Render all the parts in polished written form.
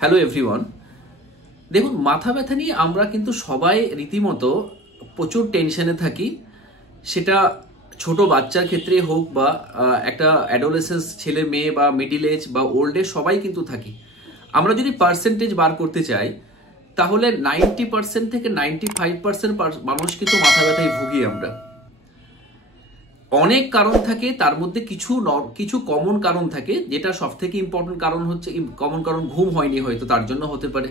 Hello everyone. দেখুন, মাথা ব্যথা নিয়ে আমরা কিন্তু সবাই রীতিমতো প্রচুর টেনশনে থাকি। সেটা ছোট বাচ্চার ক্ষেত্রে হোক বা একটা অ্যাডোলেসেন্স ছেলে মেয়ে বা মিডিল এজ বা ওল্ড এজ, সবাই কিন্তু থাকি। আমরা যদি পার্সেন্টেজ বার করতে চাই তাহলে 90% থেকে 95% মানুষ কিন্তু মাথা ব্যথায় ভুগি আমরা। অনেক কারণ থাকে, তার মধ্যে কিছু কমন কারণ থাকে, যেটা সব থেকে ইম্পর্টেন্ট কারণ হচ্ছে কমন কারণ ঘুম হয়নি, হয়তো তার জন্য হতে পারে।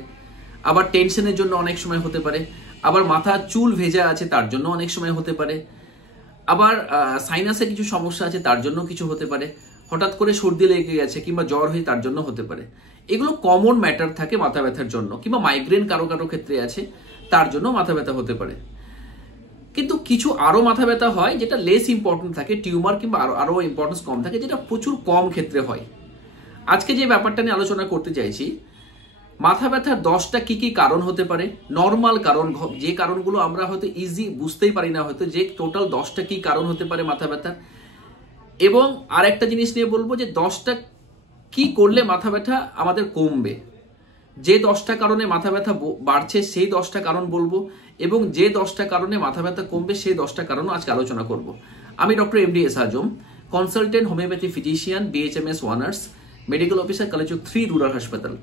আবার টেনশনের জন্য অনেক সময় হতে পারে। আবার মাথা চুল ভেজা আছে তার জন্য অনেক সময় হতে পারে। আবার সাইনাসে কিছু সমস্যা আছে তার জন্য কিছু হতে পারে। হঠাৎ করে সর্দি লেগে গেছে কিংবা জ্বর হয়ে তার জন্য হতে পারে। এগুলো কমন ম্যাটার থাকে মাথা ব্যথার জন্য। কিংবা মাইগ্রেন কারো কারো ক্ষেত্রে আছে, তার জন্য মাথা ব্যথা হতে পারে। কিন্তু কিছু আরো মাথা ব্যথা হয় যেটা লেস ইম্পর্টেন্ট থাকে, টিউমার কিংবা আরো ইম্পর্টেন্স কম থাকে, যেটা প্রচুর কম ক্ষেত্রে হয়। আজকে যে ব্যাপারটা নিয়ে আলোচনা করতে চাইছি, মাথা ব্যথার 10টা কি কি কারণ হতে পারে, নর্মাল কারণ, যে কারণগুলো আমরা হয়তো ইজি বুঝতেই পারি না, হয়তো যে টোটাল 10টা কি কারণ হতে পারে মাথা ব্যথার। এবং আর একটা জিনিস নিয়ে বলবো যে 10টা কি করলে মাথা ব্যথা আমাদের কমবে। যে 10টা কারণে মাথা ব্যথা বাড়ছে সেই 10টা কারণ বলবো, এবং যে 10টা কারণে মাথা ব্যথা কমবে সেই 10টা কারণও আজকে আলোচনা করব। আমি doctor MD S Azam, consultant homeopathy physician, BHMS honours, medical officer, Kaliachak 3 rural হাসপাতাল।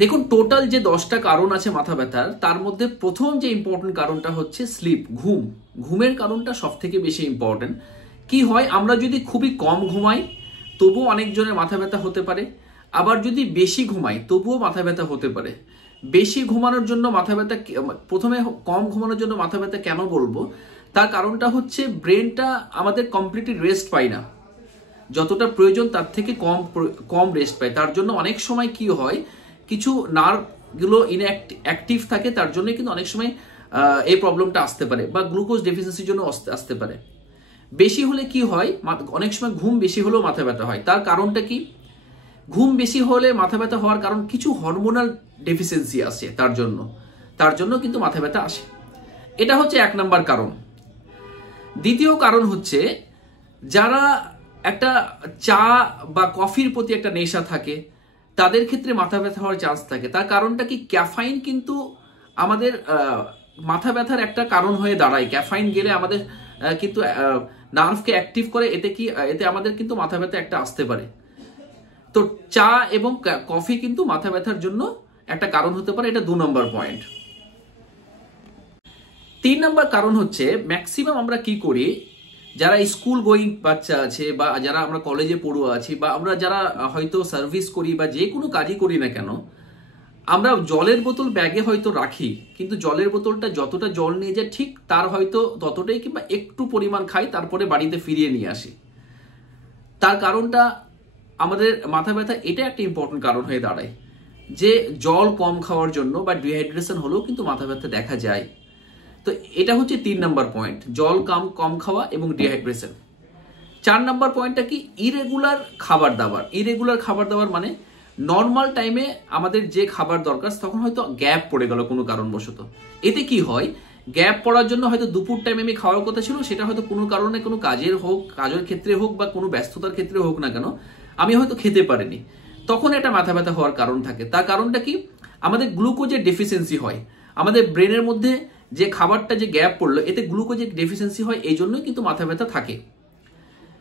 দেখুন, টোটাল যে 10টা কারণ আছে মাথা ব্যথার, তার মধ্যে প্রথম যে ইম্পর্টেন্ট কারণটা হচ্ছে স্লিপ, ঘুম। ঘুমের কারণটা সব থেকে বেশি ইম্পর্টেন্ট। কি হয়, আমরা যদি খুবই কম ঘুমাই তবুও অনেকজনের মাথা ব্যথা হতে পারে। আবার যদি বেশি ঘুমাই তবুও মাথা ব্যথা হতে পারে। বেশি ঘুমানোর জন্য মাথা ব্যথা, প্রথমে কম ঘুমানোর জন্য মাথা ব্যথা কেন বলবো, তার কারণটা হচ্ছে ব্রেনটা আমাদের কমপ্লিটলি রেস্ট পায় না। যতটা প্রয়োজন তার থেকে কম রেস্ট পায়। তার জন্য অনেক সময় কি হয়, কিছু নার্ভগুলো ইনঅ্যাক্টিভ থাকে, তার জন্য কিন্তু অনেক সময় এই প্রবলেমটা আসতে পারে, বা গ্লুকোজ ডেফিসিয়েন্সির জন্য আসতে পারে। বেশি হলে কি হয়, অনেক সময় ঘুম বেশি হলেও মাথা ব্যথা হয়। তার কারণটা কি? ঘুম বেশি হলে মাথা ব্যথা হওয়ার কারণ কিছু হরমোনাল ডেফিসিয়েন্সি আসে, তার জন্য কিন্তু মাথা ব্যথা আসে। এটা হচ্ছে 1 নম্বর কারণ। দ্বিতীয় কারণ হচ্ছে যারা একটা চা বা কফির প্রতি একটা নেশা থাকে, তাদের ক্ষেত্রে মাথা ব্যথা হওয়ার চান্স থাকে। তার কারণটা কি? ক্যাফাইন কিন্তু আমাদের মাথা ব্যথার একটা কারণ হয়ে দাঁড়ায়। ক্যাফাইন গেলে আমাদের কিন্তু নার্ভকে অ্যাক্টিভ করে, এতে আমাদের কিন্তু মাথা ব্যথা একটা আসতে পারে। তো চা এবং কফি কিন্তু মাথা ব্যথার জন্য একটা কারণ হতে পারে। এটা 2 নম্বর পয়েন্ট। 3 নম্বর কারণ হচ্ছে, ম্যাক্সিমাম আমরা কি করি, যারা স্কুল গোয়িং বাচ্চা আছে বা যারা আমরা কলেজে পড়ুয়া আছি বা আমরা যারা হয়তো সার্ভিস করি বা যে কোনো কাজই করি না কেন, আমরা জলের বোতল ব্যাগে হয়তো রাখি, কিন্তু জলের বোতলটা যতটা জল নিয়ে যায় ঠিক তার হয়তো ততটাই কিংবা একটু পরিমাণ খাই, তারপরে বাড়িতে ফিরিয়ে নিয়ে আসি। তার কারণটা আমাদের মাথা ব্যথা, এটা একটা ইম্পর্টেন্ট কারণ হয়ে দাঁড়ায় যে জল কম খাওয়ার জন্য বা ডিহাইড্রেশন হলেও কিন্তু মাথা ব্যথা দেখা যায়। তো এটা হচ্ছে 3 নম্বর পয়েন্ট, জল কম খাওয়া এবং ডিহাইড্রেশন। 4 নম্বর পয়েন্টটা কি? ইরেগুলার খাবার দাবার মানে নর্মাল টাইমে আমাদের যে খাবার দরকার তখন হয়তো গ্যাপ পড়ে গেল কোনো কারণবশত। এতে কি হয়, গ্যাপ পড়ার জন্য হয়তো দুপুর টাইমে আমি খাওয়ার কথা ছিল, সেটা হয়তো কোনো কারণে, কোনো কাজের ক্ষেত্রে হোক বা কোনো ব্যস্ততার ক্ষেত্রে হোক না কেন, আমি হয়তো খেতে পারিনি, তখন একটা মাথা ব্যথা হওয়ার কারণ থাকে। তার কারণটা কি? আমাদের গ্লুকোজের ডেফিসিয়েন্সি হয়। আমাদের ব্রেনের মধ্যে যে খাবারটা যে গ্যাপ পড়লো, এতে গ্লুকোজের ডেফিসিয়েন্সি হয়, এই জন্যই কিন্তু মাথা ব্যথা থাকে।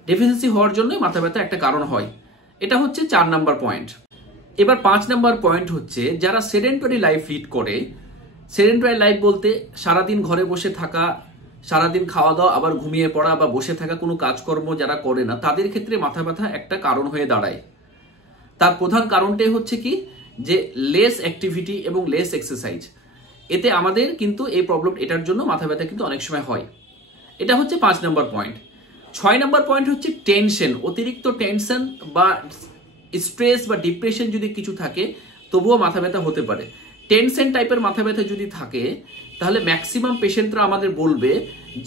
ডেফিসিয়েন্সি হওয়ার জন্যই মাথা ব্যথা একটা কারণ হয়। এটা হচ্ছে 4 নম্বর পয়েন্ট। এবার 5 নম্বর পয়েন্ট হচ্ছে, যারা সেডেন্টারি লাইফ লিড করে। সেডেন্টারি লাইফ বলতে সারাদিন ঘরে বসে থাকা, সারাদিন খাওয়া দাওয়া আবার ঘুমিয়ে পড়া বা বসে থাকা, কোনো কাজকর্ম যারা করে না, তাদের ক্ষেত্রে মাথা ব্যথা একটা কারণ হয়ে দাঁড়ায়। তার প্রধান কারণটাই হচ্ছে কি, যে লেস অ্যাক্টিভিটি এবং লেস এক্সারসাইজ। এতে আমাদের কিন্তু এই প্রবলেম, এটার জন্য মাথা ব্যথা কিন্তু অনেক সময় হয়। এটা হচ্ছে 5 নম্বর পয়েন্ট। 6 নম্বর পয়েন্ট হচ্ছে টেনশন। অতিরিক্ত টেনশন বা স্ট্রেস বা ডিপ্রেশন যদি কিছু থাকে তবুও মাথা ব্যথা হতে পারে। টেনশন টাইপের মাথা ব্যথা যদি থাকে তাহলে ম্যাক্সিমাম পেশেন্টরা আমাদের বলবে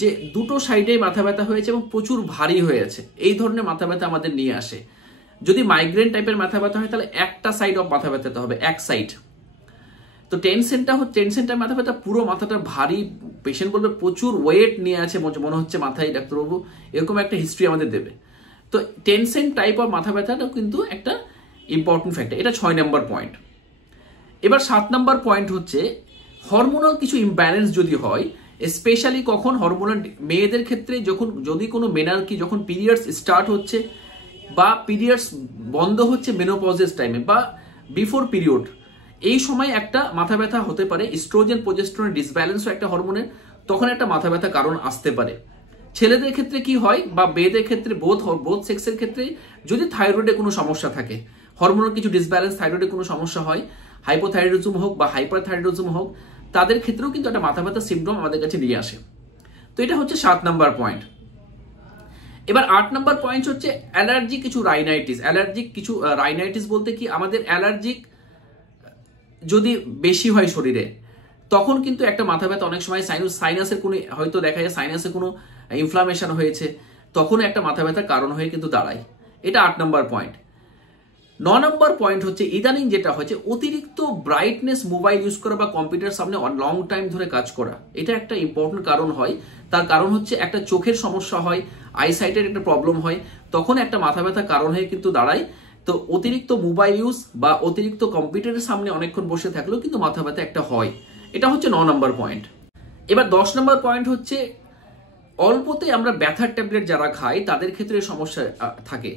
যে দুটো সাইডে মাথা ব্যথা হয়েছে এবং প্রচুর ভারী হয়েছে। এই ধরনের মাথা ব্যথা আমাদের নিয়ে আসে। যদি মাইগ্রেন টাইপের মাথা ব্যথা হয় তাহলে একটা সাইড অফ মাথা ব্যথাতে হবে, এক সাইড। তো টেনশনটা মাথা ব্যথা, পুরো মাথাটা ভারী, পেশেন্ট বলবে প্রচুর ওয়েট নিয়ে আছে মনে হচ্ছে মাথায়, ডাক্তারবাবু এরকম একটা হিস্ট্রি আমাদের দেবে। তো টেনশন টাইপ অফ মাথা ব্যথাটাও কিন্তু একটা ইম্পর্টেন্ট ফ্যাক্টর, এটা 6 নম্বর পয়েন্ট। এবার 7 নম্বর পয়েন্ট হচ্ছে হরমোনাল কিছু ইমব্যালেন্স যদি হয়, স্পেশালি কখন হরমোনাল মেয়েদের ক্ষেত্রে যখন যদি কোনো মেনার্কি যখন পিরিয়ডস স্টার্ট হচ্ছে বা পিরিয়ডস বন্ধ হচ্ছে মেনোপজেস টাইমে বা বিফোর পিরিয়ড, এই সময় একটা মাথা ব্যথা হতে পারে। ইস্ট্রোজেন প্রোজেস্টেরনের ডিসব্যালেন্সও একটা হরমোনের, তখন একটা মাথা ব্যথা কারণ আসতে পারে। ছেলেদের ক্ষেত্রে কি হয় বা মেয়েদের ক্ষেত্রে বোথ সেক্সের ক্ষেত্রে যদি থাইরয়েডে কোনো সমস্যা থাকে, হরমোনাল কিছু ডিসব্যালেন্স, থাইরয়েডে কোনো সমস্যা হয়, হাইপোথাইরয়েডিজম হোক বা হাইপারথাইরয়েডিজম হোক, তাদের ক্ষেত্রেও কিন্তু একটা মাথা ব্যথা সিমটম আমাদের কাছে নিয়ে আসে। তো এটা হচ্ছে 7 নাম্বার পয়েন্ট। এবার 8 নাম্বার পয়েন্ট হচ্ছে অ্যালার্জি কিছু রাইনাইটিস। অ্যালার্জিক কিছু রাইনাইটিস বলতে কি, আমাদের অ্যালার্জিক যদি বেশি হয় শরীরে, তখন কিন্তু একটা মাথা ব্যথা অনেক সময় সাইনাসের কোনো হয়তো দেখা যায় সাইনাসে কোনো ইনফ্লামেশন হয়েছে, তখন একটা মাথা ব্যথার কারণ হয়ে কিন্তু দাঁড়ায়। এটা 8 নাম্বার পয়েন্ট। 9 নম্বর পয়েন্ট হচ্ছে ইদানিং যেটা হচ্ছে অতিরিক্ত ব্রাইটনেস মোবাইল ইউজ করা বা কম্পিউটার সামনে লং টাইম ধরে কাজ করা, এটা একটা ইম্পর্টেন্ট কারণ হয়। তার কারণ হচ্ছে একটা চোখের সমস্যা হয়, আইসাইটের একটা প্রবলেম হয়, তখন একটা মাথা ব্যথার কারণ হয়ে কিন্তু দাঁড়ায়। তো অতিরিক্ত মোবাইল ইউজ বা অতিরিক্ত কম্পিউটারের সামনে অনেকক্ষণ বসে থাকলেও কিন্তু মাথা ব্যথা একটা হয়। এটা হচ্ছে 9 নম্বর পয়েন্ট। এবার 10 নম্বর পয়েন্ট হচ্ছে অল্পতে আমরা ব্যথার ট্যাবলেট যারা খাই তাদের ক্ষেত্রে সমস্যা থাকে,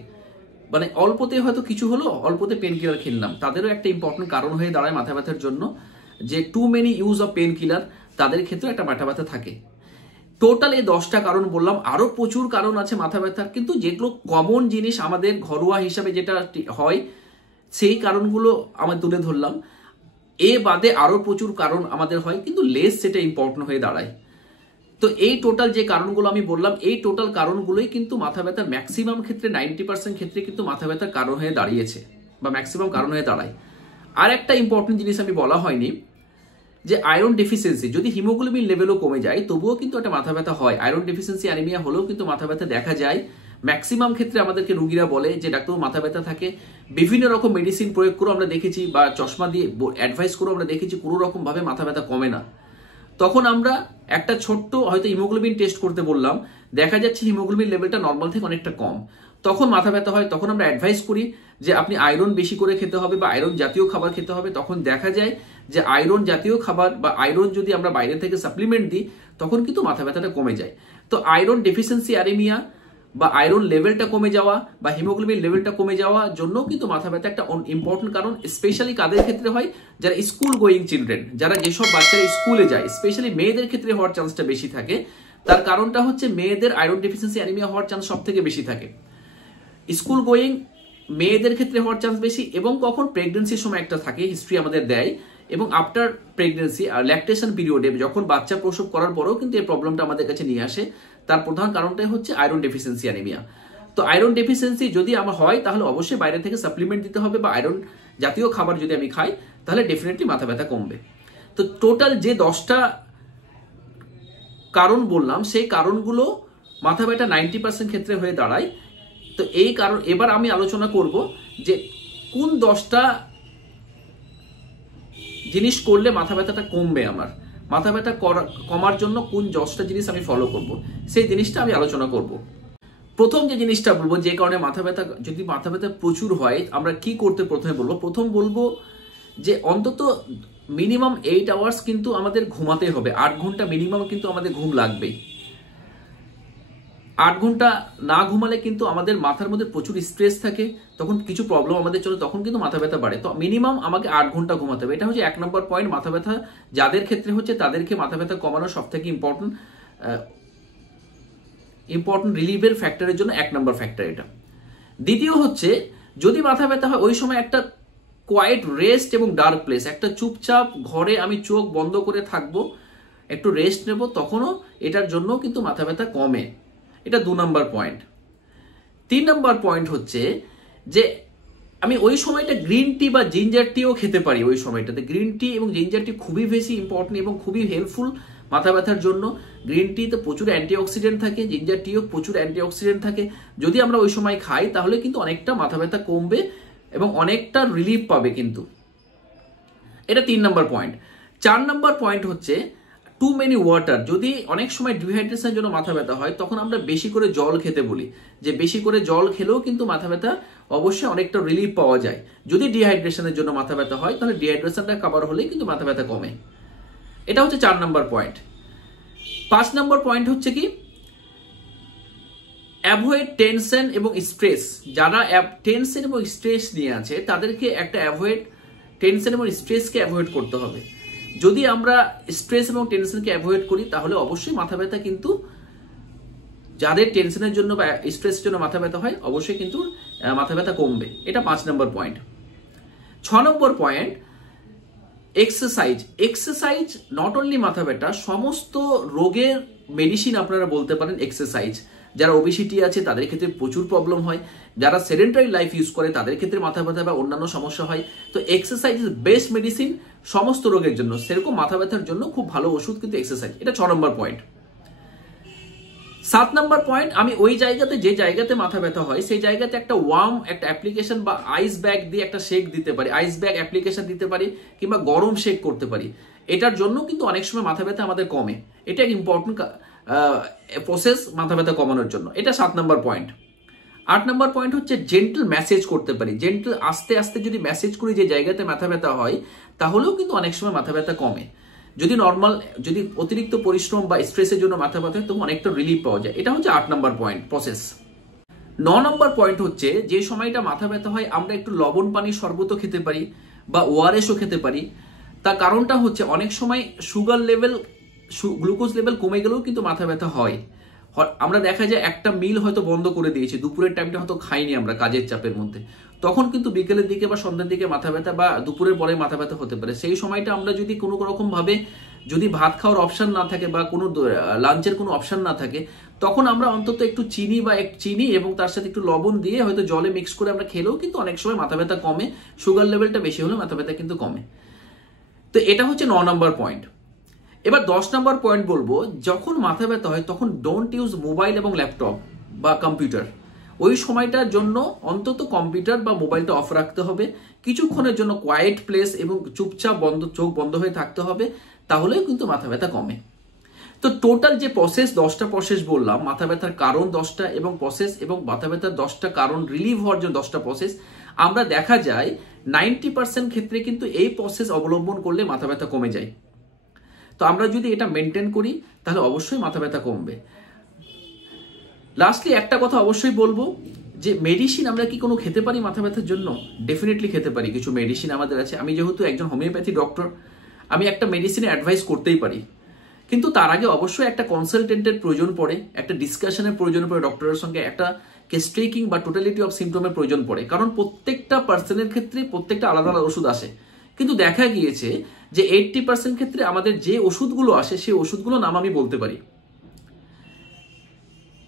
মানে অল্পতে হয়তো কিছু হলো, অল্পতে পেন কিলার খেললাম, তাদেরও একটা ইম্পর্টেন্ট কারণ হয়ে দাঁড়ায় মাথা ব্যথার জন্য, যে too many use of pain killer, তাদের ক্ষেত্রে একটা মাথা ব্যথা থাকে। টোটাল এই 10টা কারণ বললাম, আরো প্রচুর কারণ আছে মাথা ব্যথার, কিন্তু যেগুলো কমন জিনিস আমাদের ঘরোয়া হিসাবে যেটা হয় সেই কারণগুলো আমি তুলে ধরলাম। এ বাদে আরো প্রচুর কারণ আমাদের হয়, কিন্তু লেস সেটা ইম্পর্টেন্ট হয়ে দাঁড়ায়। তো এই টোটাল যে কারণগুলো আমি বললাম, এই টোটাল কারণগুলোই কিন্তু মাথা ব্যথার ম্যাক্সিমাম ক্ষেত্রে 90% ক্ষেত্রে কিন্তু মাথা ব্যথার কারণ হয়ে দাঁড়িয়েছে বা ম্যাক্সিমাম কারণ হয়ে দাঁড়ায়। আর একটা ইম্পর্টেন্ট জিনিস আমি বলা হয়নি, যে আয়রন ডেফিসিয়েন্সি, যদি হিমোগ্লোবিন লেভেলও কমে যায় তবুও কিন্তু একটা মাথা ব্যথা হয়। আয়রন ডেফিসিয়েন্সি অ্যানিমিয়া হলেও কিন্তু মাথা ব্যথা দেখা যায়। ম্যাক্সিমাম ক্ষেত্রে আমাদেরকে রুগীরা বলে যে ডাক্তার মাথা ব্যথা থাকে, বিভিন্ন রকম মেডিসিন প্রয়োগ করে আমরা দেখেছি বা চশমা দিয়ে অ্যাডভাইস করে আমরা দেখেছি, কোনো রকম ভাবে মাথা ব্যথা কমে না। তখন আমরা একটা ছোট্ট হয়তো হিমোগ্লোবিন টেস্ট করতে বললাম, দেখা যাচ্ছে হিমোগ্লোবিন লেভেলটা নর্মাল থেকে অনেকটা কম, তখন মাথা ব্যথা হয়। তখন আমরা অ্যাডভাইস করি যে আপনি আয়রন বেশি করে খেতে হবে বা আয়রন জাতীয় খাবার খেতে হবে। তখন দেখা যায় যে আয়রন জাতীয় খাবার বা আয়রন যদি আমরা বাইরে থেকে সাপ্লিমেন্ট দিই তখন কিন্তু মাথা ব্যথাটা কমে যায়। তো আয়রন ডেফিসিয়েন্সি অ্যানিমিয়া বা আয়রন লেভেলটা কমে যাওয়া বা হিমোগ্লোবিন লেভেলটা কমে যাওয়ার জন্য কিন্তু মাথা ব্যথা একটা ইম্পর্টেন্ট কারণ। স্পেশালি কাদের ক্ষেত্রে হয়, যারা স্কুল গোয়িং চিলড্রেন, যারা যেসব বাচ্চারা স্কুলে যায়, স্পেশালি মেয়েদের ক্ষেত্রে হওয়ার চান্সটা বেশি থাকে। তার কারণটা হচ্ছে মেয়েদের আয়রন ডেফিসিয়েন্সি অ্যানিমিয়া হওয়ার চান্স সব থেকে বেশি থাকে। স্কুল গোয়িং মেয়েদের ক্ষেত্রে হওয়ার চান্স বেশি, এবং কখন প্রেগনেন্সির সময় একটা থাকে, হিস্ট্রি আমাদের দেয়, এবং আফটার প্রেগনেন্সি আর ল্যাকটেশন পিরিয়ডে যখন বাচ্চা প্রসব করার পরেও কিন্তু এই প্রবলেমটা আমাদের কাছে নিয়ে আসে। তার প্রধান কারণটাই হচ্ছে আয়রন ডেফিসিয়েন্সি অ্যানিমিয়া। তো আয়রন ডেফিসিয়েন্সি যদি আমার হয় তাহলে অবশ্যই বাইরে থেকে সাপ্লিমেন্ট দিতে হবে, বা আয়রন জাতীয় খাবার যদি আমি খাই তাহলে ডেফিনেটলি মাথা ব্যথা কমবে। তো টোটাল যে 10টা কারণ বললাম সেই কারণগুলো মাথা ব্যথা 90% ক্ষেত্রে হয়ে দাঁড়ায়। তো এই কারণ এবার আমি আলোচনা করব যে কোন 10টা জিনিস করলে মাথা ব্যথাটা কমবে, আমার মাথা ব্যথা কমার জন্য কোন 10টা জিনিস আমি ফলো করব, সেই জিনিসটা আমি আলোচনা করব। প্রথম যে জিনিসটা বলবো, যে কারণে মাথা ব্যথা, যদি মাথা ব্যথা প্রচুর হয় আমরা কি করতে প্রথমে বলবো, প্রথম বলবো যে অন্তত মিনিমাম 8 আওয়ার্স কিন্তু আমাদের ঘুমাতে হবে। 8 ঘন্টা মিনিমাম কিন্তু আমাদের ঘুম লাগবেই। 8 ঘন্টা না ঘুমালে কিন্তু আমাদের মাথার মধ্যে প্রচুর স্ট্রেস থাকে, তখন কিছু প্রবলেম আমাদের চলে, তখন কিন্তু মাথা ব্যথা বাড়ে। তো মিনিমাম আমাকে 8 ঘন্টা ঘুমাতে হবে। এটা হচ্ছে 1 নম্বর পয়েন্ট। মাথা ব্যথা যাদের ক্ষেত্রে হচ্ছে তাদেরকে মাথা ব্যথা কমানো সব থেকে ইম্পর্টেন্ট রিলিভের ফ্যাক্টরের জন্য 1 নম্বর ফ্যাক্টর এটা। দ্বিতীয় হচ্ছে, যদি মাথা ব্যথা হয় ওই সময় একটা কোয়াইট রেস্ট এবং ডার্ক প্লেস, একটা চুপচাপ ঘরে আমি চোখ বন্ধ করে থাকবো, একটু রেস্ট নেব, তখনও এটার জন্য কিন্তু মাথা ব্যথা কমে। এটা 2 নম্বর পয়েন্ট। 3 নম্বর পয়েন্ট হচ্ছে যে আমি ওই সময়টা গ্রিন টি বা জিঞ্জার টিও খেতে পারি। ওই সময়টাতে গ্রিন টি এবং জিঞ্জার টি খুবই বেশি ইম্পর্টেন্ট এবং খুবই হেল্পফুল মাথা ব্যথার জন্য। গ্রিন টিতে প্রচুর অ্যান্টিঅক্সিডেন্ট থাকে, জিঞ্জার টিও প্রচুর অ্যান্টিঅক্সিডেন্ট থাকে। যদি আমরা ওই সময় খাই তাহলে কিন্তু অনেকটা মাথা ব্যথা কমবে এবং অনেকটা রিলিফ পাবে কিন্তু। এটা 3 নম্বর পয়েন্ট। 4 নম্বর পয়েন্ট হচ্ছে টু মেনি ওয়াটার, যদি অনেক সময় ডিহাইড্রেশনের জন্য মাথা ব্যথা হয় তখন আমরা বেশি করে জল খেতে বলি, যে বেশি করে জল খেলেও কিন্তু মাথা ব্যথা অবশ্যই অনেকটা রিলিফ পাওয়া যায়। যদি ডিহাইড্রেশনের জন্য মাথা ব্যথা হয় তাহলে ডিহাইড্রেশনটা কভার হলেই কিন্তু মাথা ব্যথা কমে। এটা হচ্ছে 4 নম্বর পয়েন্ট। 5 নম্বর পয়েন্ট হচ্ছে কি, অ্যাভয়েড টেনশন এবং স্ট্রেস। যারা টেনশন এবং স্ট্রেস নিয়ে আছে তাদেরকে টেনশন এবং স্ট্রেসকে অ্যাভয়েড করতে হবে। যদি আমরা স্ট্রেস এবং টেনশনকে অ্যাভয়েড করি তাহলে অবশ্যই মাথা ব্যথা কিন্তু, যাদের টেনশনের জন্য বা স্ট্রেসের জন্য মাথা ব্যথা হয় অবশ্যই কিন্তু মাথা ব্যথা কমবে। এটা 5 নম্বর পয়েন্ট। 6 নম্বর পয়েন্ট, এক্সারসাইজ নট অনলি মাথা ব্যথা, সমস্ত রোগের মেডিসিন আপনারা বলতে পারেন এক্সারসাইজ। যারা ওবেসিটি আছে তাদের ক্ষেত্রে প্রচুর প্রবলেম হয়, যারা সেডেন্টারি লাইফ ইউজ করে তাদের ক্ষেত্রে মাথা ব্যথা বা অন্যান্য সমস্যা হয়। তো এক্সারসাইজ ইজ বেস্ট মেডিসিন সমস্ত রোগের জন্য। সেরকম মাথা ব্যথার জন্য খুব ভালো ওষুধ কিন্তু এক্সারসাইজ। এটা 6 নম্বর পয়েন্ট। 7 নম্বর পয়েন্ট, আমি ওই জায়গাতে, যে জায়গাতে মাথা ব্যথা হয় সেই জায়গাতে একটা ওয়ার্ম একটা অ্যাপ্লিকেশন বা আইস ব্যাগ দিয়ে একটা শেক দিতে পারি, আইস ব্যাগ অ্যাপ্লিকেশন দিতে পারি, কিংবা গরম শেক করতে পারি। এটার জন্য কিন্তু অনেক সময় মাথা ব্যথা আমাদের কমে। এটা এক ইম্পর্টেন্ট প্রসেস মাথা ব্যথা কমানোর জন্য। এটা 7 নম্বর পয়েন্ট। 8 নম্বর পয়েন্ট হচ্ছে জেন্টল ম্যাসেজ করতে পারি। জেন্টল আস্তে আস্তে যদি ম্যাসেজ করি যে জায়গাতে মাথা ব্যথা হয় তাহলেও কিন্তু অনেক সময় মাথা ব্যথা কমে। যদি অতিরিক্ত পরিশ্রম বা স্ট্রেসের জন্য মাথা ব্যথা হয় তখন অনেকটা রিলিফ পাওয়া যায়। এটা হচ্ছে 8 নম্বর পয়েন্ট প্রসেস। 9 নম্বর পয়েন্ট হচ্ছে, যে সময়টা মাথা ব্যথা হয় আমরা একটু লবণ পানির শরবতও খেতে পারি বা ওআরএসও খেতে পারি। তার কারণটা হচ্ছে অনেক সময় গ্লুকোজ লেভেল কমে গেলেও কিন্তু মাথা ব্যথা হয়। আমরা দেখা যায় একটা মিল হয়তো বন্ধ করে দিয়েছি, দুপুরের টাইমটা হয়তো খাইনি আমরা কাজের চাপের মধ্যে, তখন কিন্তু বিকেলের দিকে বা সন্ধ্যার দিকে মাথা ব্যথা বা দুপুরের পরে মাথা ব্যথা হতে পারে। সেই সময়টা আমরা যদি কোনো রকম ভাবে, যদি ভাত খাওয়ার অপশন না থাকে বা কোনো লাঞ্চের কোনো অপশন না থাকে, তখন আমরা অন্তত একটু চিনি এবং তার সাথে একটু লবণ দিয়ে হয়তো জলে মিক্স করে আমরা খেলেও কিন্তু অনেক সময় মাথা ব্যথা কমে। সুগার লেভেলটা বেশি হলে মাথা ব্যথা কিন্তু কমে। তো এটা হচ্ছে 9 নম্বর পয়েন্ট। এবার 10 নম্বর পয়েন্ট বলবো, যখন মাথা ব্যথা হয় তখন ডোন্ট ইউজ মোবাইল এবং ল্যাপটপ বা কম্পিউটার। ওই সময়টার জন্য অন্তত কম্পিউটার বা মোবাইলটা অফ রাখতে হবে, কিছুক্ষণের জন্য কোয়াইট প্লেস এবং চুপচাপ চোখ বন্ধ হয়ে থাকতে হবে, তাহলেও কিন্তু মাথা ব্যথা কমে। তো টোটাল যে প্রসেস, 10টা প্রসেস বললাম, মাথা ব্যথার কারণ 10টা এবং প্রসেস, এবং মাথা ব্যথার 10টা কারণ রিলিভ হওয়ার জন্য 10টা প্রসেস, আমরা দেখা যায় 90% ক্ষেত্রে কিন্তু এই প্রসেস অবলম্বন করলে মাথা ব্যথা কমে যায়। তো আমরা যদি এটা মেনটেন করি তাহলে অবশ্যই মাথা ব্যথা কমবে। লাস্টলি একটা কথা অবশ্যই বলবো, যে মেডিসিন আমরা কি কোনো খেতে পারি মাথা ব্যথার জন্য? ডেফিনেটলি খেতে পারি। কিছু মেডিসিন আমাদের আছে। আমি যেহেতু একজন হোমিওপ্যাথি ডক্টর, আমি একটা মেডিসিনে অ্যাডভাইস করতেই পারি, কিন্তু তার আগে অবশ্যই একটা কনসালটেন্টের প্রয়োজন পড়ে, একটা ডিসকাশনের প্রয়োজন পড়ে ডক্টরের সঙ্গে, একটা কেস ট্রেকিং বা টোটালিটি অফ সিমটমের প্রয়োজন পড়ে। কারণ প্রত্যেকটা পার্সনের ক্ষেত্রে প্রত্যেকটা আলাদা আলাদা ওষুধ আসে। কিন্তু দেখা গিয়েছে যে 80% ক্ষেত্রে আমাদের যে ওষুধগুলো আসে সেই ওষুধগুলোর নাম আমি বলতে পারি।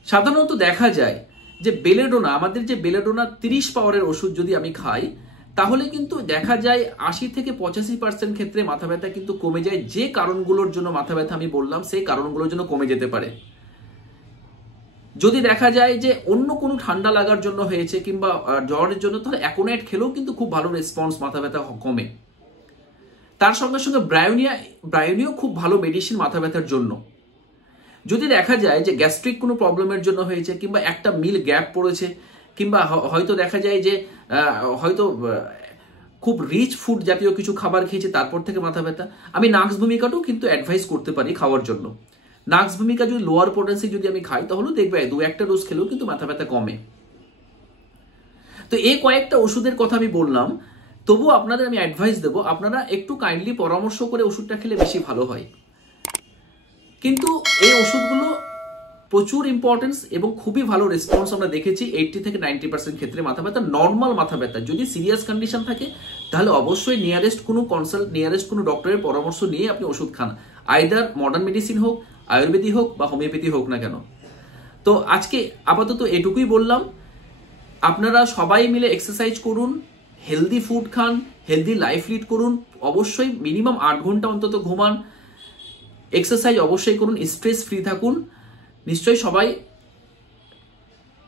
সাধারণত দেখা যায় যে আমাদের যে বেলেডোনা 30 পাওয়ারের ওষুধ যদি আমি খাই, তাহলে কিন্তু দেখা যায় 80 থেকে 85% ক্ষেত্রে মাথা ব্যথা কিন্তু কমে যায়। যে কারণগুলোর জন্য মাথা ব্যথা আমি বললাম সেই কারণগুলোর জন্য কমে যেতে পারে। যদি দেখা যায় যে অন্য কোনো ঠান্ডা লাগার জন্য হয়েছে কিংবা জ্বরের জন্য, তাহলে অ্যাকোনাইট খেলেও কিন্তু খুব ভালো রেসপন্স, মাথা ব্যথা কমে। তার সঙ্গে সঙ্গে ব্রায়োনিও খুব ভালো মেডিসিন মাথা ব্যথার জন্য। যদি দেখা যায় যে গ্যাস্ট্রিক কোনো প্রবলেমের জন্য হয়েছে, কিংবা একটা মিল গ্যাপ পড়েছে, কিংবা হয়তো দেখা যায় যে হয়তো খুব রিচ ফুড জাতীয় কিছু খাবার খেয়েছে তারপর থেকে মাথা ব্যথা, আমি নাক্স ভূমিকাটাও কিন্তু অ্যাডভাইস করতে পারি খাওয়ার জন্য। নাক্স ভূমিকা যদি লোয়ার পোটেন্সি যদি আমি খাই তাহলেও দেখবে 2-1টা ডোজ খেলেও কিন্তু মাথা ব্যথা কমে। তো এই কয়েকটা ওষুধের কথা আমি বললাম, তবুও আপনাদের আমি অ্যাডভাইস দেবো, আপনারা একটু কাইন্ডলি পরামর্শ করে ওষুধটা খেলে বেশি ভালো হয়। কিন্তু এই ওষুধগুলো প্রচুর ইম্পর্টেন্স এবং খুবই ভালো রেসপন্স আমরা দেখেছি 80 থেকে 90% ক্ষেত্রে মাথা ব্যথা। নর্মাল মাথা ব্যথা, যদি সিরিয়াস কন্ডিশন থাকে তাহলে অবশ্যই নিয়ারেস্ট কোনো ডক্টরের পরামর্শ নিয়ে আপনি ওষুধ খান, আইদার মডার্ন মেডিসিন হোক, আয়ুর্বেদিক হোক বা হোমিওপ্যাথি হোক না কেন। তো আজকে আপাতত এটুকুই বললাম। আপনারা সবাই মিলে এক্সারসাইজ করুন, হেলদি ফুড খান, হেলদি লাইফ লিড করুন, অবশ্যই মিনিমাম 8 ঘন্টা অন্তত ঘুমান, এক্সারসাইজ অবশ্যই করুন, স্ট্রেস ফ্রি থাকুন। নিশ্চয়ই সবাই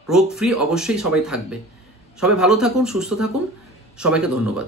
রোগ ফ্রি অবশ্যই সবাই থাকবে। সবাই ভালো থাকুন, সুস্থ থাকুন। সবাইকে ধন্যবাদ।